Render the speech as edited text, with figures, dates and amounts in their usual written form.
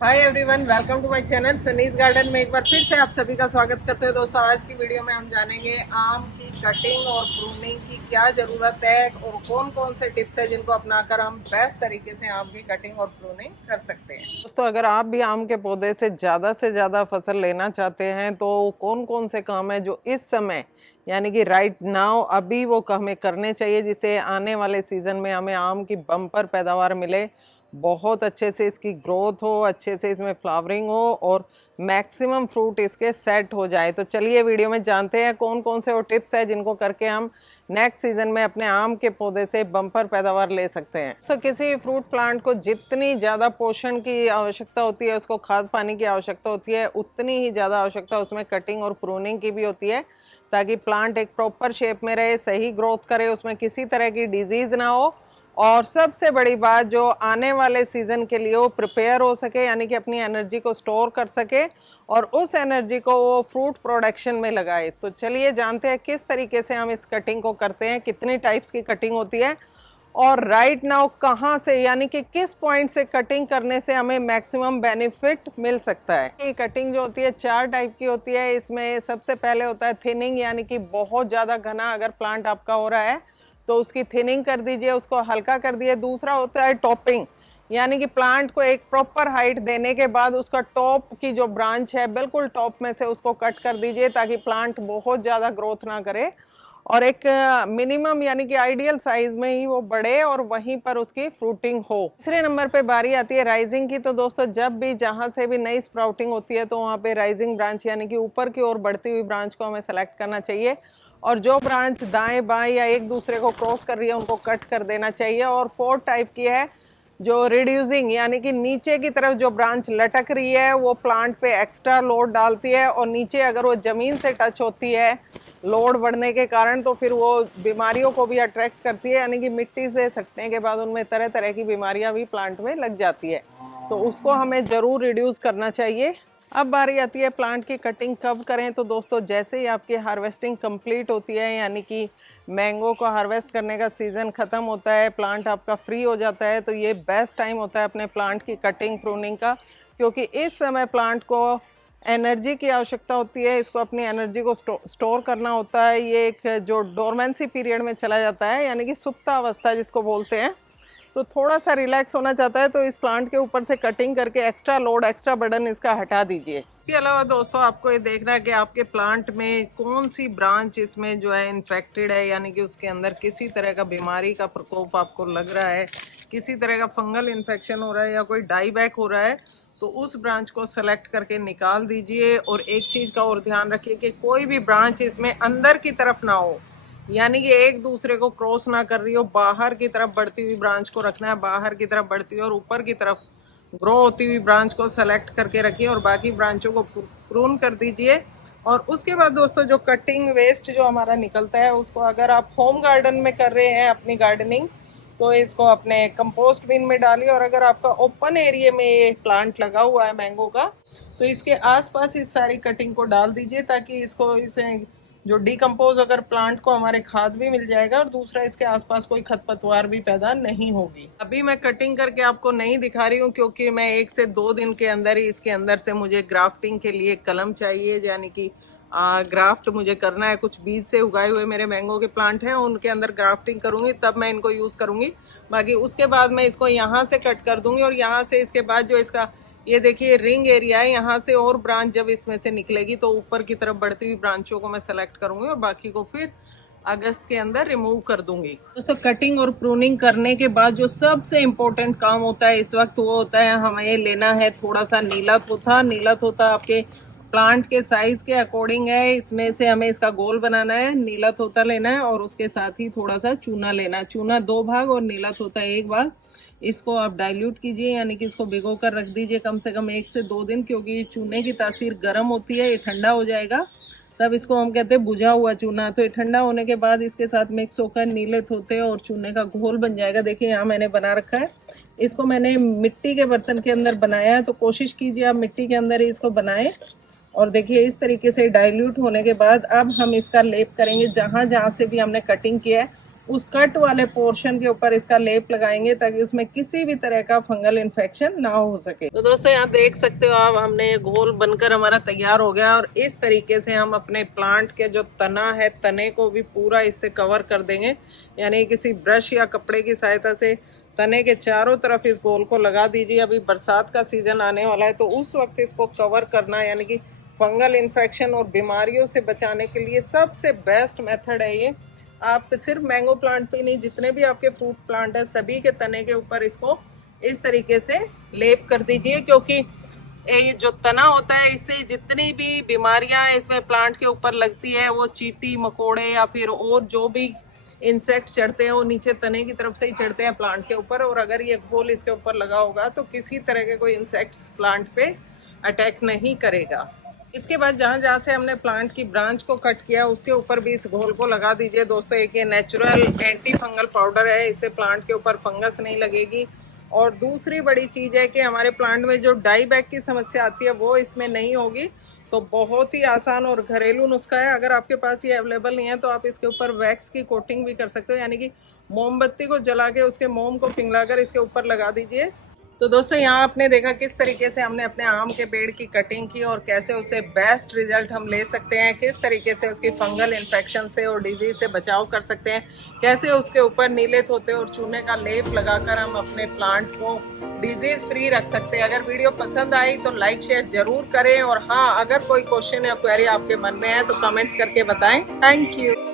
Hi everyone, welcome to my channel Sunny's garden में एक बार फिर से आप सभी का स्वागत करते हैं। दोस्तों, आज की वीडियो में हम जानेंगे आम की कटिंग और प्रूनिंग की क्या ज़रूरत है और कौन कौन से टिप्स है जिनको अपनाकर हम बेस्ट तरीके से आम की कटिंग और प्रूनिंग कर सकते हैं। दोस्तों, अगर आप भी आम के पौधे से ज़्यादा फसल लेना चाहते हैं तो कौन कौन से काम है जो इस समय यानी कि राइट नाउ अभी वो हमें करने चाहिए जिससे आने वाले सीज़न में हमें आम की बम्पर पैदावार मिले, बहुत अच्छे से इसकी ग्रोथ हो, अच्छे से इसमें फ्लावरिंग हो और मैक्सिमम फ्रूट इसके सेट हो जाए। तो चलिए वीडियो में जानते हैं कौन कौन से वो टिप्स है जिनको करके हम नेक्स्ट सीजन में अपने आम के पौधे से बम्पर पैदावार ले सकते हैं। तो किसी फ्रूट प्लांट को जितनी ज़्यादा पोषण की आवश्यकता होती है, उसको खाद पानी की आवश्यकता होती है, उतनी ही ज़्यादा आवश्यकता उसमें कटिंग और प्रूनिंग की भी होती है ताकि प्लांट एक प्रॉपर शेप में रहे, सही ग्रोथ करे, उसमें किसी तरह की डिजीज़ ना हो और सबसे बड़ी बात जो आने वाले सीज़न के लिए वो प्रिपेयर हो सके, यानी कि अपनी एनर्जी को स्टोर कर सके और उस एनर्जी को वो फ्रूट प्रोडक्शन में लगाए। तो चलिए जानते हैं किस तरीके से हम इस कटिंग को करते हैं, कितनी टाइप्स की कटिंग होती है और राइट नाउ कहाँ से, यानी कि किस पॉइंट से कटिंग करने से हमें मैक्सिमम बेनिफिट मिल सकता है। ये कटिंग जो होती है 4 टाइप की होती है। इसमें सबसे पहले होता है थिनिंग, यानी कि बहुत ज़्यादा घना अगर प्लांट आपका हो रहा है तो उसकी थिनिंग कर दीजिए, उसको हल्का कर दिए। दूसरा होता है टॉपिंग, यानी कि प्लांट को एक प्रॉपर हाइट देने के बाद उसका टॉप की जो ब्रांच है बिल्कुल टॉप में से उसको कट कर दीजिए ताकि प्लांट बहुत ज़्यादा ग्रोथ ना करे और एक मिनिमम यानी कि आइडियल साइज में ही वो बढ़े और वहीं पर उसकी फ्रूटिंग हो। तीसरे नंबर पे बारी आती है राइजिंग की। तो दोस्तों, जब भी जहाँ से भी नई स्प्राउटिंग होती है तो वहाँ पे राइजिंग ब्रांच यानी कि ऊपर की ओर बढ़ती हुई ब्रांच को हमें सेलेक्ट करना चाहिए और जो ब्रांच दाएं बाएं या एक दूसरे को क्रॉस कर रही है उनको कट कर देना चाहिए। और 4 टाइप की है जो रिड्यूसिंग, यानी कि नीचे की तरफ जो ब्रांच लटक रही है वो प्लांट पे एक्स्ट्रा लोड डालती है और नीचे अगर वो ज़मीन से टच होती है लोड बढ़ने के कारण तो फिर वो बीमारियों को भी अट्रैक्ट करती है, यानी कि मिट्टी से सटने के बाद उनमें तरह तरह की बीमारियां भी प्लांट में लग जाती है, तो उसको हमें ज़रूर रिड्यूस करना चाहिए। अब बारी आती है प्लांट की कटिंग कब करें। तो दोस्तों, जैसे ही आपकी हार्वेस्टिंग कंप्लीट होती है, यानी कि मैंगो को हार्वेस्ट करने का सीज़न ख़त्म होता है, प्लांट आपका फ्री हो जाता है, तो ये बेस्ट टाइम होता है अपने प्लांट की कटिंग प्रूनिंग का, क्योंकि इस समय प्लांट को एनर्जी की आवश्यकता होती है, इसको अपनी एनर्जी को स्टोर करना होता है। ये एक जो डोरमेंसी पीरियड में चला जाता है, यानी कि सुप्त अवस्था जिसको बोलते हैं, तो थोड़ा सा रिलैक्स होना चाहता है तो इस प्लांट के ऊपर से कटिंग करके एक्स्ट्रा लोड एक्स्ट्रा बर्डन इसका हटा दीजिए। इसके अलावा दोस्तों, आपको ये देखना है कि आपके प्लांट में कौन सी ब्रांच इसमें जो है इन्फेक्टेड है, यानी कि उसके अंदर किसी तरह का बीमारी का प्रकोप आपको लग रहा है, किसी तरह का फंगल इन्फेक्शन हो रहा है या कोई डाई बैक हो रहा है, तो उस ब्रांच को सेलेक्ट करके निकाल दीजिए। और एक चीज़ का और ध्यान रखिए कि कोई भी ब्रांच इसमें अंदर की तरफ ना हो, यानी कि एक दूसरे को क्रॉस ना कर रही हो, बाहर की तरफ बढ़ती हुई ब्रांच को रखना है, बाहर की तरफ बढ़ती हुई और ऊपर की तरफ ग्रो होती हुई ब्रांच को सेलेक्ट करके रखिए और बाकी ब्रांचों को प्रून कर दीजिए। और उसके बाद दोस्तों, जो कटिंग वेस्ट जो हमारा निकलता है उसको अगर आप होम गार्डन में कर रहे हैं अपनी गार्डनिंग तो इसको अपने कंपोस्ट बिन में डालिए। और अगर आपका ओपन एरिया में ये प्लांट लगा हुआ है मैंगो का तो इसके आसपास इस सारी कटिंग को डाल दीजिए ताकि इसको इसे जो डिकम्पोज अगर प्लांट को हमारे खाद भी मिल जाएगा और दूसरा इसके आसपास कोई खरपतवार भी पैदा नहीं होगी। अभी मैं कटिंग करके आपको नहीं दिखा रही हूँ क्योंकि मैं 1 से 2 दिन के अंदर ही इसके अंदर से मुझे ग्राफ्टिंग के लिए कलम चाहिए, यानी कि ग्राफ्ट मुझे करना है। कुछ बीज से उगाए हुए मेरे मैंगो के प्लांट हैं, उनके अंदर ग्राफ्टिंग करूंगी तब मैं इनको यूज़ करूंगी। बाकी उसके बाद मैं इसको यहाँ से कट कर दूंगी और यहाँ से इसके बाद जो इसका ये देखिए रिंग एरिया है, यहाँ से और ब्रांच जब इसमें से निकलेगी तो ऊपर की तरफ बढ़ती हुई ब्रांचों को मैं सेलेक्ट करूंगी और बाकी को फिर अगस्त के अंदर रिमूव कर दूंगी। दोस्तों, कटिंग और प्रूनिंग करने के बाद जो सबसे इम्पोर्टेंट काम होता है इस वक्त वो होता है हमें लेना है थोड़ा सा नीला तोता। नीला तोता आपके प्लांट के साइज के अकॉर्डिंग है, इसमें से हमें इसका गोल बनाना है। नीला तोता लेना है और उसके साथ ही थोड़ा सा चूना लेना है, चूना 2 भाग और नीला तोता 1 भाग। इसको आप डाइल्यूट कीजिए, यानी कि इसको भिगो कर रख दीजिए कम से कम 1 से 2 दिन, क्योंकि चूने की तासीर गर्म होती है, ये ठंडा हो जाएगा तब इसको हम कहते हैं बुझा हुआ चूना। तो ये ठंडा होने के बाद इसके साथ मिक्स होकर नीले तोते और चूने का घोल बन जाएगा। देखिए यहाँ मैंने बना रखा है, इसको मैंने मिट्टी के बर्तन के अंदर बनाया है, तो कोशिश कीजिए आप मिट्टी के अंदर ही इसको बनाएं। और देखिए इस तरीके से डाइल्यूट होने के बाद अब हम इसका लेप करेंगे, जहाँ जहाँ से भी हमने कटिंग किया है उस कट वाले पोर्शन के ऊपर इसका लेप लगाएंगे ताकि उसमें किसी भी तरह का फंगल इन्फेक्शन ना हो सके। तो दोस्तों यहाँ देख सकते हो आप, हमने घोल बनकर हमारा तैयार हो गया और इस तरीके से हम अपने प्लांट के जो तना है, तने को भी पूरा इससे कवर कर देंगे। यानी किसी ब्रश या कपड़े की सहायता से तने के चारों तरफ इस घोल को लगा दीजिए। अभी बरसात का सीजन आने वाला है तो उस वक्त इसको कवर करना, यानी कि फंगल इन्फेक्शन और बीमारियों से बचाने के लिए सबसे बेस्ट मेथड है ये। आप सिर्फ मैंगो प्लांट पे नहीं, जितने भी आपके फ्रूट प्लांट है सभी के तने के ऊपर इसको इस तरीके से लेप कर दीजिए, क्योंकि ये जो तना होता है इससे जितनी भी बीमारियां इसमें प्लांट के ऊपर लगती है, वो चींटी मकोड़े या फिर और जो भी इंसेक्ट चढ़ते हैं वो नीचे तने की तरफ से ही चढ़ते हैं प्लांट के ऊपर। और अगर ये घोल इसके ऊपर लगा होगा तो किसी तरह के कोई इंसेक्ट्स प्लांट पे अटैक नहीं करेगा। इसके बाद जहाँ जहाँ से हमने प्लांट की ब्रांच को कट किया उसके ऊपर भी इस घोल को लगा दीजिए। दोस्तों एक ये नेचुरल एंटी फंगल पाउडर है, इससे प्लांट के ऊपर फंगस नहीं लगेगी। और दूसरी बड़ी चीज़ है कि हमारे प्लांट में जो डाई बैग की समस्या आती है वो इसमें नहीं होगी। तो बहुत ही आसान और घरेलू नुस्खा है। अगर आपके पास ये अवेलेबल नहीं है तो आप इसके ऊपर वैक्स की कोटिंग भी कर सकते हो, यानी कि मोमबत्ती को जला के उसके मोम को पिघलाकर इसके ऊपर लगा दीजिए। तो दोस्तों यहाँ आपने देखा किस तरीके से हमने अपने आम के पेड़ की कटिंग की और कैसे उससे बेस्ट रिजल्ट हम ले सकते हैं, किस तरीके से उसकी फंगल इन्फेक्शन से और डिजीज से बचाव कर सकते हैं, कैसे उसके ऊपर नीले तोते और चूने का लेप लगाकर हम अपने प्लांट को डिजीज फ्री रख सकते हैं। अगर वीडियो पसंद आई तो लाइक शेयर जरूर करें, और हाँ, अगर कोई क्वेश्चन या क्वेरी आपके मन में है तो कमेंट्स करके बताएं। Thank you.